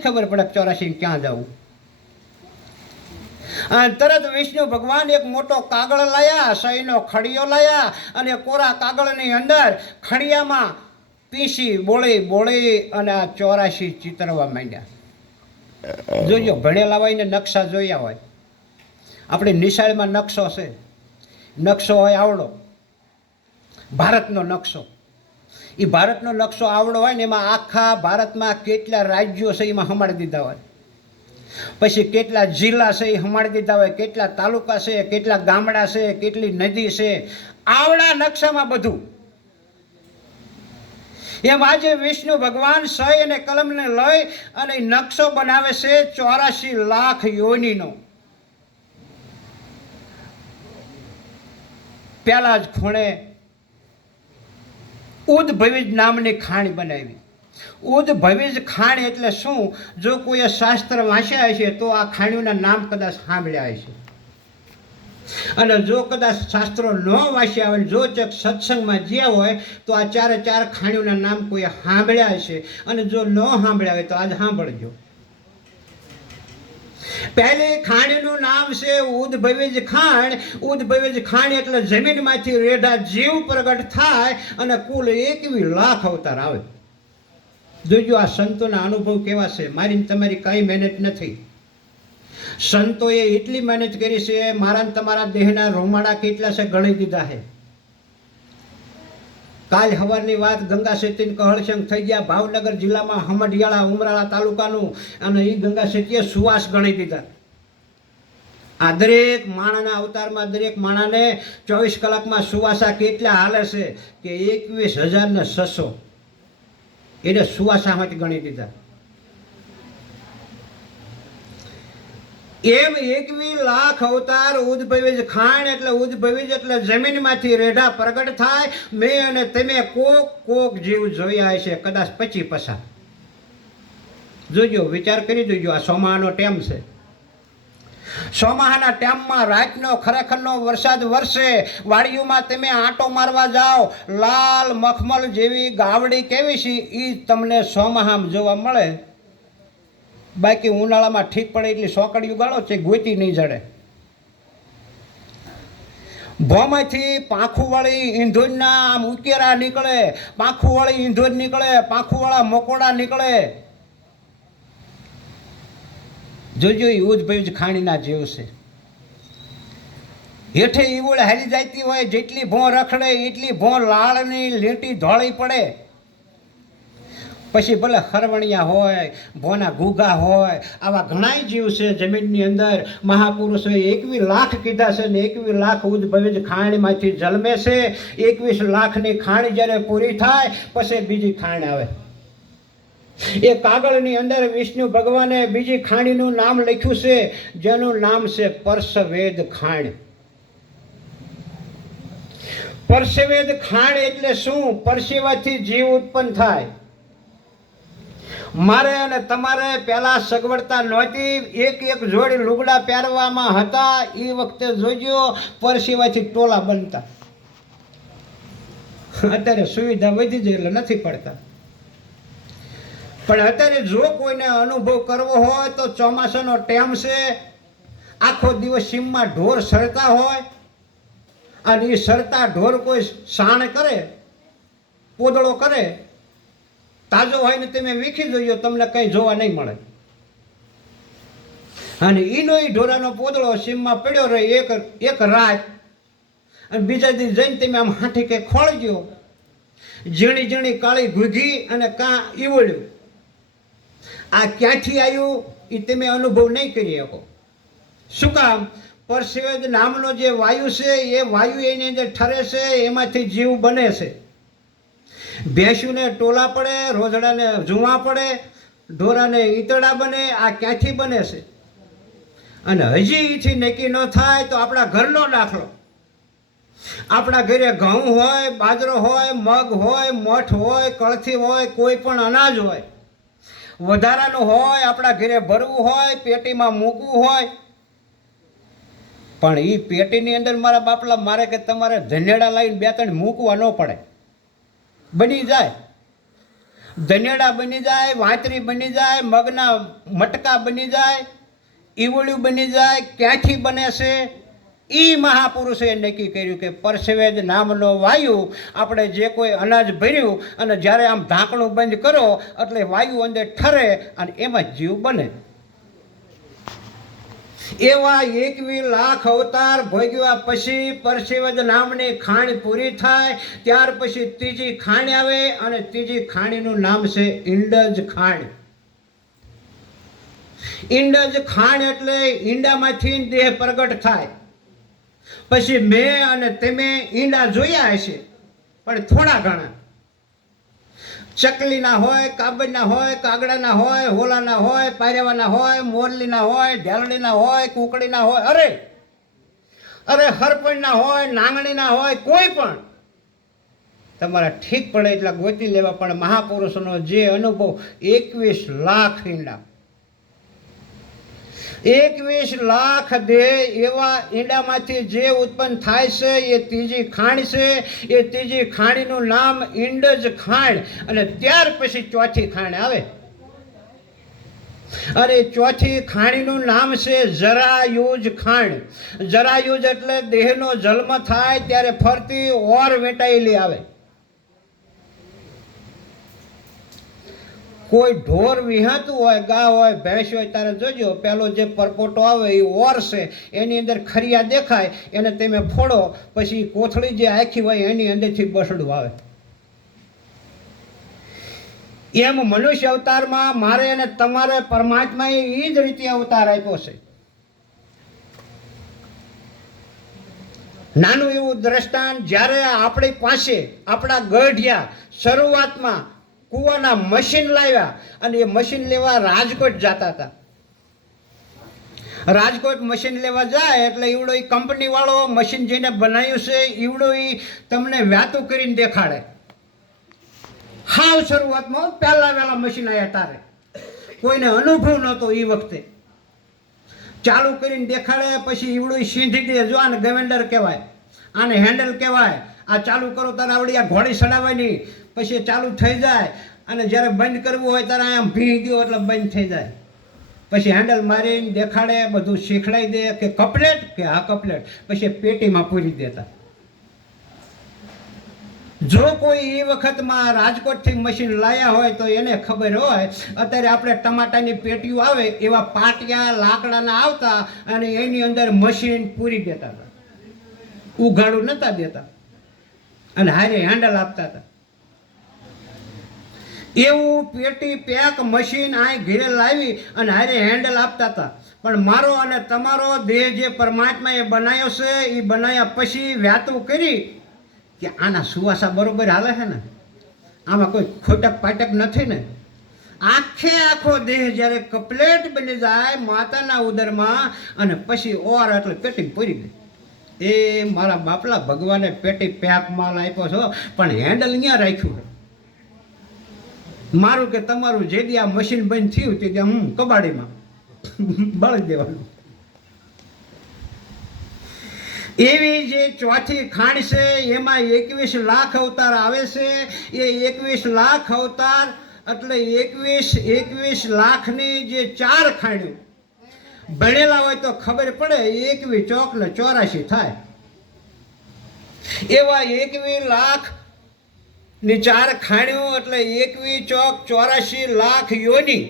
ખબર પડે ચોરાસી ક્યાં જવું અને તરત વિષ્ણુ ભગવાન એક મોટો કાગળ લાયા સહીનો ખડિયો લાયા અને કોરા કાગળની અંદર ખડિયામાં પીસી, બોળી બોળી અને આ ચોરાશી ચિતરવા માંડ્યા. જોજો ભણેલા હોય ને નકશા જોયા હોય. આપણી નિશાળમાં નકશો છે. નકશો હોય આવડો. ભારતનો નકશો. એ ભારતનો નકશો આવડો હોય ને એમાં આખા ભારતમાં કેટલા રાજ્યો છે એમાં હમાડી દીધા હોય. પછી કેટલા જિલ્લા છે એ હમાડી દીધા હોય, કેટલા તાલુકા છે, કેટલા ગામડા છે, કેટલી નદી છે, આવડા નકશામાં બધું. એમ આજે વિષ્ણુ ભગવાન સય અને કલમને લઈ અને નકશો બનાવે છે ચોરાશી લાખ યોનીનો. પહેલા જ ખૂણે ઉદભવિજ નામની ખાણ બનાવી. ઉદભવિજ ખાણ એટલે શું? જો કોઈએ શાસ્ત્ર વાંચ્યા હશે તો આ ખાણીઓના નામ કદાચ સાંભળ્યા હશે. અને જો કદાચ શાસ્ત્રો ન વાંચ્યા હોય જો ચક સત્સંગમાં જ્યાં હોય તો આ ચારે ચાર ખાણીઓના નામ કોઈએ સાંભળ્યા હશે અને જો ન સાંભળ્યા હોય તો આજ સાંભળજો. પહેલી ખાણીનું નામ છે ઉદભવિજ ખાણ ઉદભવિજ ખાણ એટલે જમીનમાંથી રેઢા જીવ પ્રગટ થાય અને કુલ એકવી લાખ અવતાર આવે. જોજો આ સંતોના અનુભવ કેવા છે? મારીને તમારી કઈ મહેનત નથી. સંતોએ એટલી મહેનત કરી છે, મારા તમારા દેહના રોમાડા કેટલા છે ગણી દીધા છે. કાલ હવારની વાત ગંગા સેતીન કહળશંગ થઈ ગયા. ભાવનગર જિલ્લામાં હમઢિયાળા ઉમરાળા તાલુકાનું અને એ ગંગા સેતીએ સુવાસ ગણી દીધા. આ દરેક માણાના અવતારમાં, દરેક માણાને ચોવીસ કલાકમાં સુવાસા કેટલા હાલે છે કે એકવીસ હજારને છસો. એને સુવાસામાંથી ગણી દીધા. એમ એકવી લાખ અવતાર ઉદ્ભવિજ ખાણ એટલે ઉદ્ભવિજ એટલે જમીનમાંથી રેઢા પ્રગટ થાય. મેં અને તમે કોક કોક જીવ જોયા હશે, કદાચ પચી પસા જોજો, વિચાર કરી જોજો, આ સોમાહાનો ટેમ છે. સોમાહાના ટેમમાં રાતનો ખરેખરનો વરસાદ વરસે. વાડીઓમાં તમે આંટો મારવા જાઓ. લાલ મખમલ જેવી ગાવડી કેવી છે એ તમને સોમાહામ જોવા મળે. બાકી ઉનાળામાં ઠીક પડે એટલી સોકડી ગાળો છે, ગોતી નહીં જડે. ભોમાંથી પાંખુંવાળી ઈંધોજના આમ ઉકેરા નીકળે, પાંખુંવાળી ઈંધોજ નીકળે, પાંખુંવાળા મકોડા નીકળે. જોજો એ જ ખાણીના જેવ છે. હેઠે ઈવડ હાલી જાતી હોય, જેટલી ભોં રખડે, એટલી ભોં લાળની લીટી ધોળી પડે. પછી ભલે ખરવણિયા હોય, ભોના ઘૂઘા હોય, આવા ઘણાય જીવ છે જમીનની અંદર. મહાપુરુષોએ એકવીસ લાખ કીધા છે ને એકવીસ લાખ ઉદ્ભવિજ ખાણમાંથી જન્મે છે. એકવીસ લાખની ખાણ જ્યારે પૂરી થાય, પછી બીજી ખાણ આવે. એ કાગળની અંદર વિષ્ણુ ભગવાને બીજી ખાણીનું નામ લખ્યું છે, જેનું નામ છે પરસવેદ ખાણ. પરસવેદ ખાણ એટલે શું? પરસેવાથી જીવ ઉત્પન્ન થાય. મારે અને તમારે પહેલા સગવડતા નહોતી. એક એક જોડી લુગડા પહેરવામાં હતા. એ વખતે જોજો, પરસીવાથી ટોલા બનતા. અત્યારે સુવિધા વધી જાય એટલે નથી પડતા. પણ અત્યારે જો કોઈને અનુભવ કરવો હોય તો ચોમાસાનો ટેમ છે. આખો દિવસ સીમમાં ઢોર સરતા હોય. અને એ સરતા ઢોર કોઈ સાણ કરે, પોદળો કરે તાજો હોય ને તમે વીખી જોયો તમને કંઈ જોવા નહીં મળે. અને ઈનો એ ઢોરાનો પોદળો સીમમાં પડ્યો રહે, એક એક રાત. અને બીજા દિવસ જઈને તમે આમ હાથી કે ખોળજો. ઝીણી ઝીણી કાળી ઘૂઘી અને કાં ઈવળ્યું. આ ક્યાંથી આવ્યું એ તમે અનુભવ નહીં કરી શકો. શું કામ? પરસેવેદ નામનો જે વાયુ છે, એ વાયુ એની અંદર ઠરે છે, એમાંથી જીવ બને છે. ભેંસુને ટોલા પડે, રોજડાને જુવા પડે, ઢોરાને ઈતળા બને, આ ક્યાંથી બને છે? અને હજી એથી નક્કી ન થાય તો આપણા ઘરનો દાખલો. આપણા ઘરે ઘઉં હોય, બાજરો હોય, મગ હોય, મઠ હોય, કળથી હોય, કોઈ પણ અનાજ હોય. વધારાનું હોય, આપણા ઘરે ભરવું હોય, પેટીમાં મૂકવું હોય. પણ એ પેટીની અંદર મારા બાપલા મારે કે તમારે ધનેડા લાવીને બે ત્રણ મૂકવા ન પડે. બની જાય. ધનેડા બની જાય, વાંતરી બની જાય, મગના મટકા બની જાય ઈવળ્યું બની જાય, ક્યાંથી બને છે? એ મહાપુરુષે નક્કી કર્યું કે પરસેવેજ નામનો વાયુ આપણે જે કોઈ અનાજ ભર્યું અને જ્યારે આમ ઢાંકણું બંધ કરો, એટલે વાયુ અંદર ઠરે અને એમાં જીવ બને. એવા એકવી લાખ અવતાર ભોગ્યા પછી પરસેવજ નામની ખાણ પૂરી થાય, ત્યાર પછી ત્રીજી ખાણ આવે અને ત્રીજી ખાણીનું નામ છે ઇન્ડજ ખાણ. ઇન્ડજ ખાણ એટલે ઈંડામાંથી દેહ પ્રગટ થાય. પછી મેં અને તમે ઈંડા જોયા હશે, પણ થોડા ઘણા. ચકલીના હોય કાબજના હોય, કાગડાના હોય, હોલાના હોય પારેવાના હોય, મોરલીના હોય, ઢેલડીના હોય, કુકડીના હોય, અરે! અરે હરપણના હોય, નાંગણીના હોય, કોઈ પણ! તમારા ઠીક પડે એટલા ગોતી લેવા, પણ મહાપુરુષનો જે અનુભવ એકવીસ લાખ ઈંડા. એકવીસ લાખ દેહ એવા ઈંડામાંથી જે ઉત્પન્ન થાય છે, એ ત્રીજી ખાણ છે. એ ત્રીજી ખાણીનું નામ ઈંડજ ખાણ અને ત્યાર પછી ચોથી ખાણ આવે. અને ચોથી ખાણીનું નામ છે જરાયુજ ખાણ. જરાયુજ એટલે દેહનો જન્મ થાય ત્યારે ફરતી ઓર વેટાયેલી આવે. કોઈ ઢોર વિહાતું હોય ગા હોય, ભેંસ હોય, તારે જોજો, પેલો જે પરપોટો આવે એ ઓર છે એની અંદર ખરિયા દેખાય, એને તમે ફોડો, પછી કોથળી જે આખી હોય એની અંદરથી બસડું આવે. એમ મનુષ્ય અવતારમાં મારે અને તમારે પરમાત્માએ એ જ રીતે અવતાર આપ્યો છે. નાનું એવું દ્રષ્ટાંત જ્યારે આપણી પાસે, આપણા ગઢિયા શરૂઆતમાં કૂવાના મશીન લાવ્યા અને એ મશીન લેવા રાજકોટ જતા હતા. રાજકોટ મશીન લેવા જાય એટલે ઈવડો એ કંપનીવાળો મશીન જેને બનાવ્યું છે, ઈવડો એ તમને વ્યાતું કરીને દેખાડે. હાવ શરૂઆતમાં પહેલા વહેલા મશીન આવ્યા તારે. કોઈને અનુભવ નહોતો એ વખતે. ચાલુ કરીને દેખાડે, પછી ઈવડું સીંધી દે જો આને ગવેન્ડર કહેવાય, આને હેન્ડલ કહેવાય. આ ચાલુ કરો તારે આવડી આ ઘોડી સડાવવાની પછી ચાલુ થઈ જાય અને જ્યારે બંધ કરવું હોય ત્યારે આમ ભી ગયો એટલે બંધ થઈ જાય. પછી હેન્ડલ મારીને દેખાડે, બધું શીખડાઈ દે કે કપલેટ કે હા કપલેટ પછી પેટીમાં પૂરી દેતા. જો કોઈ એ વખતમાં રાજકોટથી મશીન લાયા હોય તો એને ખબર હોય, અત્યારે આપણે ટમાટાની પેટીઓ આવે, એવા પાટિયા, લાકડાના આવતા અને એની અંદર મશીન પૂરી દેતા હતા. ઉઘાડું નહોતા દેતા. અને હારે હેન્ડલ આપતા હતા. એવું પેટી પેક મશીન અહીં ઘીરે લાવી અને હારે હેન્ડલ આપતા હતા. પણ મારો અને તમારો દેહ જે પરમાત્માએ બનાવ્યો છે એ બનાવ્યા પછી વ્યાતું કરી કે આના સુવાસા બરોબર હાલે છે ને? આમાં કોઈ ખોટક પાટક નથી ને? આખે આખો દેહ જ્યારે કપલેટ બની જાય માતાના ઉદરમાં અને પછી ઓર એટલે પેટી પૂરી ગઈ એ મારા બાપલા ભગવાને પેટી પેક માલ આપ્યો છો, પણ હેન્ડલ અહીંયા રાખ્યું મારું કે તમારું જે દી આ મશીન બંધ થયું તે ત્યાં હું કબાડીમાં બાળી દેવાનું. એવી જે ચોથી ખાણ છે, એમાં એકવીસ લાખ અવતાર આવે છે. એ એકવીસ લાખ અવતાર એટલે એકવીસ એકવીસ લાખની જે ચાર ખાણ્યું ભણેલા હોય તો ખબર પડે, એકવીસ ચોક ને ચોરાશી થાય. એવા એકવીસ લાખ ની ચાર ખાણીઓ એટલે એકવી ચોક ચોરાશી લાખ યોની.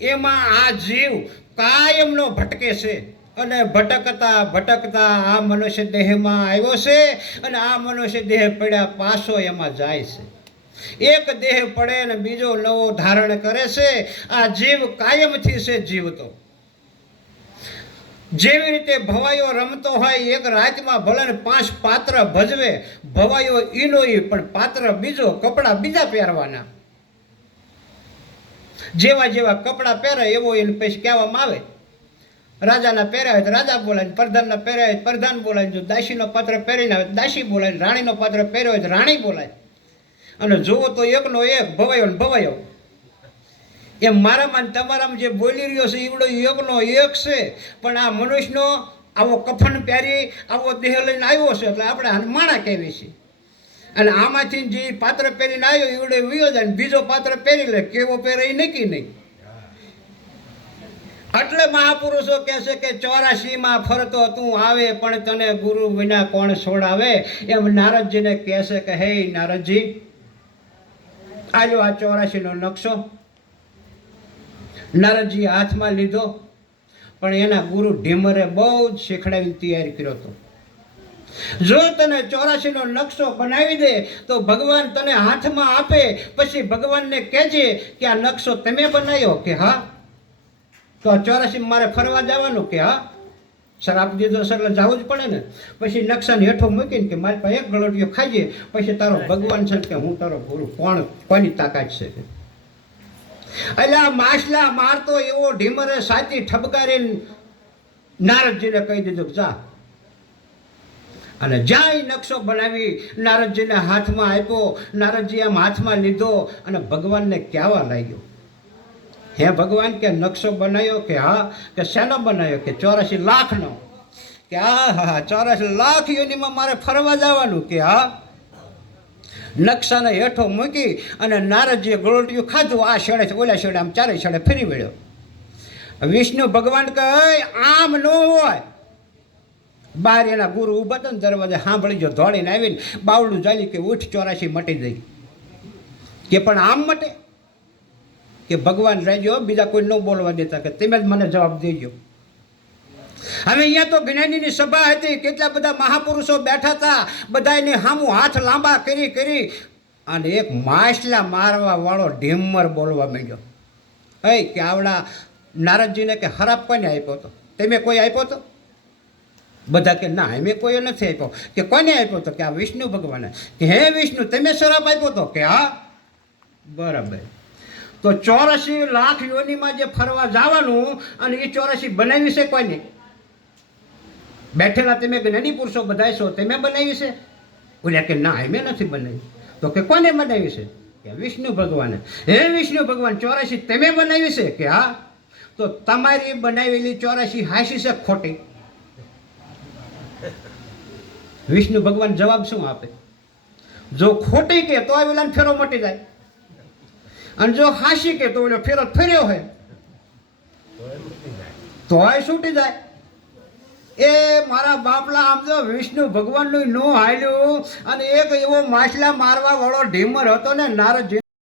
એમાં આ જીવ કાયમનો ભટકે છે અને ભટકતા ભટકતા આ મનુષ્ય દેહમાં આવ્યો છે અને આ મનુષ્ય દેહ પડ્યા પાછો એમાં જાય છે. એક દેહ પડે અને બીજો નવો ધારણ કરે છે. આ જીવ કાયમથી છે જીવતો. જેવી રીતે ભવાયો રમતો હોય, એક રાતમાં ભલે પાંચ પાત્ર ભજવે ભવાયો ઈનો ઈ પણ પાત્ર બીજો કપડાં બીજા પહેરવાના. જેવા જેવા કપડાં પહેરે, એવો એને પછી કહેવામાં આવે. રાજાના પહેર્યા તો રાજા બોલાય પ્રધાનના પહેર્યા તો પ્રધાન બોલાય જો દાસીનો પાત્ર પહેરીને આવે દાસી બોલાય રાણીનો પાત્ર પહેર્યો હોય તો રાણી બોલાય. અને જુઓ તો એકનો એક ભવાયો ને ભવાયો એમ મારામાં તમારામાં જે બોલી રહ્યો છે એવડો યોગનો એક છે, પણ આ મનુષ્યનો આવો કફન પહેરી, આવો દેહ લઈને આવ્યો છે, એટલે આપણે આને કહેવી છે. અને આમાંથી જે પાત્ર પહેરીને આવ્યો એવડે વિયો જાય બીજો પાત્ર પહેરી લે, કેવો પહેરે એ નક્કી નહીં. એટલે મહાપુરુષો કહે છે કે ચોરાશીમાં ફરતો તું આવે, પણ તને ગુરુ વિના કોણ છોડાવે? એમ નારદજીને કહે છે કે, હે નારદજી આજો આ ચોરાશીનો નકશો. નારદજી હાથમાં લીધો. પણ એના ગુરુ ઢીમરે બહુ જ શીખડાવીને તૈયારી કર્યો હતો. જો તને ચોરાશીનો નકશો બનાવી દે તો ભગવાન તને હાથમાં આપે. પછી ભગવાનને કહેજે કે આ નકશો તમે બનાવ્યો કે હા? તો આ ચોરાશી મારે ફરવા જવાનું કે હા? શ્રાપ દીધો સર એટલે જવું જ પડે ને. પછી નકશાને હેઠો મૂકીને કે મારી પાસે એક ગળોટીઓ ખાઈએ પછી તારો ભગવાન છે કે હું તારો ગુરુ કોણ કોની તાકાત છે? એટલે માછલા મારતો એવો ઢીમરે સાચી ઠબકારી નારદજીને કહી દીધું જા. અને જ્યાં નકશો બનાવી નારદજીને હાથમાં આપ્યો. નારદજી આમ હાથમાં લીધો અને ભગવાનને કહેવા લાગ્યો. હે ભગવાન, કે નકશો બનાવ્યો કે હા? કે શેનો બનાવ્યો કે ચોરાશી લાખનો? કે હા હા ચોરાશી લાખ યોનીમાં મારે ફરવા જવાનું કે હા? નકશાને હેઠો મૂકી અને નારદજીએ ગળોટિયું ખાધું. આ છેડે ઓલા છેડે આમ ચારે છેડે ફરી વળ્યો. વિષ્ણુ ભગવાન કહે, આમ ન હોય. બહાર એના ગુરુ ઊભા હતા ને દરવાજે સાંભળી જો દોડીને આવીને બાવડું ચાલી કે ઉઠ ચોરાશી મટી જઈ કે પણ આમ મટે? કે ભગવાન રહેજો બીજા કોઈ ન બોલવા દેતા કે તમે જ મને જવાબ દેજો. હવે અહીંયા તો જ્ઞાનીની સભા હતી. કેટલા બધા મહાપુરુષો બેઠા હતા. બધાને સામું હાથ લાંબા કરી કરી અને એક માછલા મારવા વાળો ઢીમર બોલવા માંડ્યો. એ કે આવડા નારદજીને કે હરાપ કોને આપ્યો હતો તમે કોઈ આપ્યો હતો બધા કે ના એમે કોઈ નથી આપ્યો. કે કોને આપ્યો હતો કે આ વિષ્ણુ ભગવાને. કે હે વિષ્ણુ, તમે શરાપ આપ્યો તો? કે હા. બરાબર. તો ચોરાસી લાખ યોનીમાં જે ફરવા જવાનું અને એ ચોરાસી બનાવી છે કોઈને? બેઠેલા તમે જ્ઞાની પુરુષો બધા છો, તમે બનાવી છે? બોલ્યા કે ના એમે નથી બનાવી. તો કે કોને બનાવી છે? કે વિષ્ણુ ભગવાને. હે વિષ્ણુ ભગવાન, ચોરાશી તમે બનાવી છે? કે હા. તો તમારી બનાવેલી ચોરાશી હાસી છે ખોટી. વિષ્ણુ ભગવાન જવાબ શું આપે? જો ખોટી કે, તો આ વેલાને ફેરો મટી જાય. અને જો હાસી કે, તો એનો ફેરો ફેર્યો હોય. તો આ છૂટી જાય. એ મારા બાપલા આમ તો વિષ્ણુ ભગવાનનું નો હાલ્યું અને એક એવો માછલા મારવા વાળો ઢીમર હતો ને નારદજી